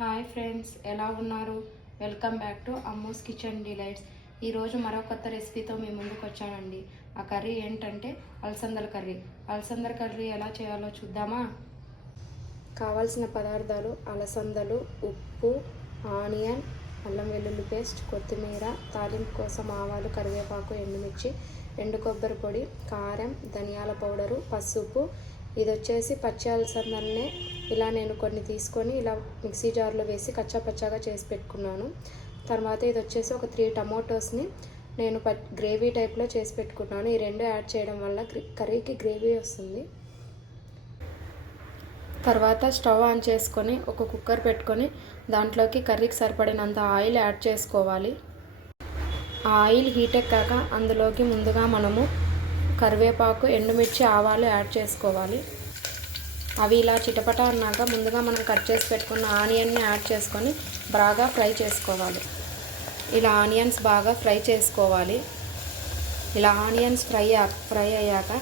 Hi friends ఎలా ఉన్నారు? Welcome back to Ammos kitchen delights. ఈరోజు మరో కొత్త రెసిపీతో మీ ముందుకు వచ్చానండి. ఆ కర్రీ ఏంటంటే అలసందల కర్రీ. అలసందల కర్రీ ఎలా చేయాలో చూద్దామా? కావాల్సిన పదార్థాలు అలసందలు ఉప్పు ఆనియన్ అల్లం వెల్లుల్లి పేస్ట్ కొత్తిమీర తాలింపు కోసం ఆవాలు కరివేపాకు ఎండుమిర్చి ఎండు కొబ్బరి పొడి కారం ధనియాల పౌడరు పసుపు. ఇది వచ్చేసి పచ్చి అలసందల్నే ఇలా నేను కొన్ని తీసుకొని ఇలా మిక్సీ జార్లో వేసి కచ్చా పచ్చాగా చేసి పెట్టుకున్నాను. తర్వాత ఇది వచ్చేసి ఒక త్రీ టమాటోస్ని నేను ప గ్రేవీ టైప్లో చేసి పెట్టుకున్నాను. ఈ రెండు యాడ్ చేయడం వల్ల కర్రీకి గ్రేవీ వస్తుంది. తర్వాత స్టవ్ ఆన్ చేసుకొని ఒక కుక్కర్ పెట్టుకొని దాంట్లోకి కర్రీకి సరిపడినంత ఆయిల్ యాడ్ చేసుకోవాలి. ఆ ఆయిల్ హీట్ ఎక్కాక అందులోకి ముందుగా మనము కరివేపాకు ఎండుమిర్చి ఆవాలు యాడ్ చేసుకోవాలి. అవి ఇలా చిటపట అన్నాక ముందుగా మనం కట్ చేసి పెట్టుకున్న ఆనియన్ని యాడ్ చేసుకొని బాగా ఫ్రై చేసుకోవాలి. ఇలా ఆనియన్స్ బాగా ఫ్రై చేసుకోవాలి. ఇలా ఆనియన్స్ ఫ్రై ఫ్రై అయ్యాక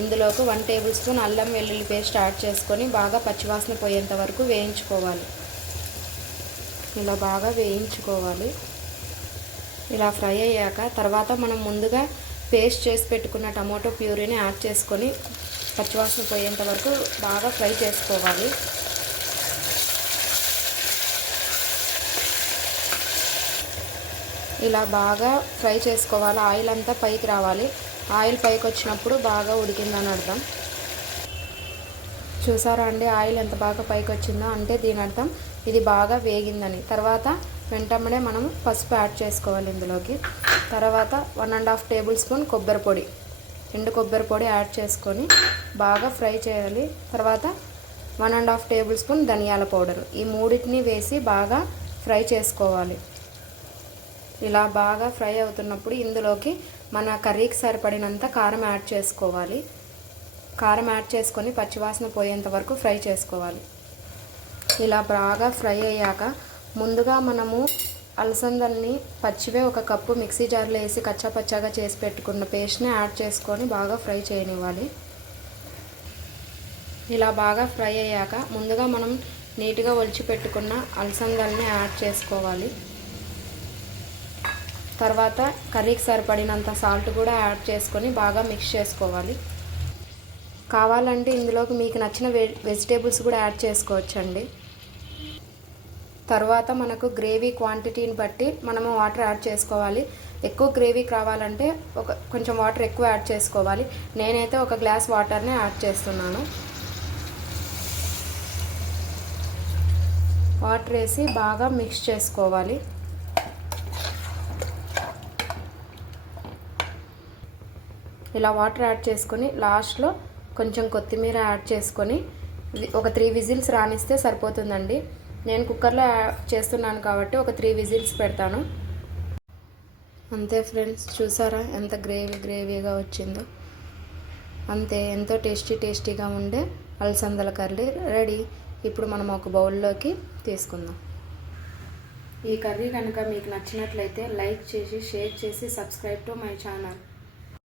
ఇందులోకి వన్ టేబుల్ స్పూన్ అల్లం వెల్లుల్లి పేస్ట్ యాడ్ చేసుకొని బాగా పచ్చివాసన పోయేంత వరకు వేయించుకోవాలి. ఇలా బాగా వేయించుకోవాలి. ఇలా ఫ్రై అయ్యాక తర్వాత మనం ముందుగా పేస్ట్ చేసి పెట్టుకున్న టమాటో ప్యూరీని యాడ్ చేసుకొని పచ్చివాసన పోయేంత వరకు బాగా ఫ్రై చేసుకోవాలి. ఇలా బాగా ఫ్రై చేసుకోవాలి. ఆయిల్ అంతా పైకి రావాలి. ఆయిల్ పైకి వచ్చినప్పుడు బాగా ఉడికిందని అర్థం. చూసారా అండి? ఆయిల్ ఎంత బాగా పైకి వచ్చిందో. అంటే దీని అర్థం ఇది బాగా వేగిందని. తర్వాత వెంటనే మనం పసుపు యాడ్ చేసుకోవాలి ఇందులోకి. తర్వాత one and half tablespoon కొబ్బరి పొడి. ఎండు కొబ్బరి పొడి యాడ్ చేసుకొని బాగా ఫ్రై చేయాలి. తర్వాత one and half tablespoon ధనియాల పౌడర్. ఈ మూడింటిని వేసి బాగా ఫ్రై చేసుకోవాలి. ఇలా బాగా ఫ్రై అవుతున్నప్పుడు ఇందులోకి మన కర్రీకి సరిపడినంత కారం యాడ్ చేసుకోవాలి. కారం యాడ్ చేసుకొని పచ్చివాసన పోయేంత వరకు ఫ్రై చేసుకోవాలి. ఇలా బాగా ఫ్రై అయ్యాక ముందుగా మనము అలసందల్ని పచ్చివే ఒక కప్పు మిక్సీ జార్లో వేసి కచ్చా పచ్చాగా చేసి పెట్టుకున్న పేస్ట్ని యాడ్ చేసుకొని బాగా ఫ్రై చేయనివ్వాలి. ఇలా బాగా ఫ్రై అయ్యాక ముందుగా మనం నీట్గా ఒలిచి పెట్టుకున్న అలసందల్ని యాడ్ చేసుకోవాలి. తర్వాత కర్రీకి సరిపడినంత సాల్ట్ కూడా యాడ్ చేసుకొని బాగా మిక్స్ చేసుకోవాలి. కావాలంటే ఇందులోకి మీకు నచ్చిన వె వెజిటేబుల్స్ కూడా యాడ్ చేసుకోవచ్చండి. తర్వాత మనకు గ్రేవీ క్వాంటిటీని బట్టి మనము వాటర్ యాడ్ చేసుకోవాలి. ఎక్కువ గ్రేవీ కావాలంటే ఒక కొంచెం వాటర్ ఎక్కువ యాడ్ చేసుకోవాలి. నేనైతే ఒక గ్లాస్ వాటర్ని యాడ్ చేస్తున్నాను. వాటర్ వేసి బాగా మిక్స్ చేసుకోవాలి. ఇలా వాటర్ యాడ్ చేసుకొని లాస్ట్లో కొంచెం కొత్తిమీర యాడ్ చేసుకొని ఒక త్రీ విజిల్స్ రానిస్తే సరిపోతుందండి. నేను కుక్కర్లో చేస్తున్నాను కాబట్టి ఒక త్రీ విజిల్స్ పెడతాను. అంతే ఫ్రెండ్స్ చూసారా ఎంత గ్రేవీ గ్రేవీగా వచ్చిందో. అంతే ఎంతో టేస్టీ టేస్టీగా ఉండే అలసందల కర్రీ రెడీ. ఇప్పుడు మనం ఒక బౌల్లోకి తీసుకుందాం. ఈ కర్రీ కనుక మీకు నచ్చినట్లయితే లైక్ చేసి షేర్ చేసి సబ్స్క్రైబ్ టు మై ఛానల్.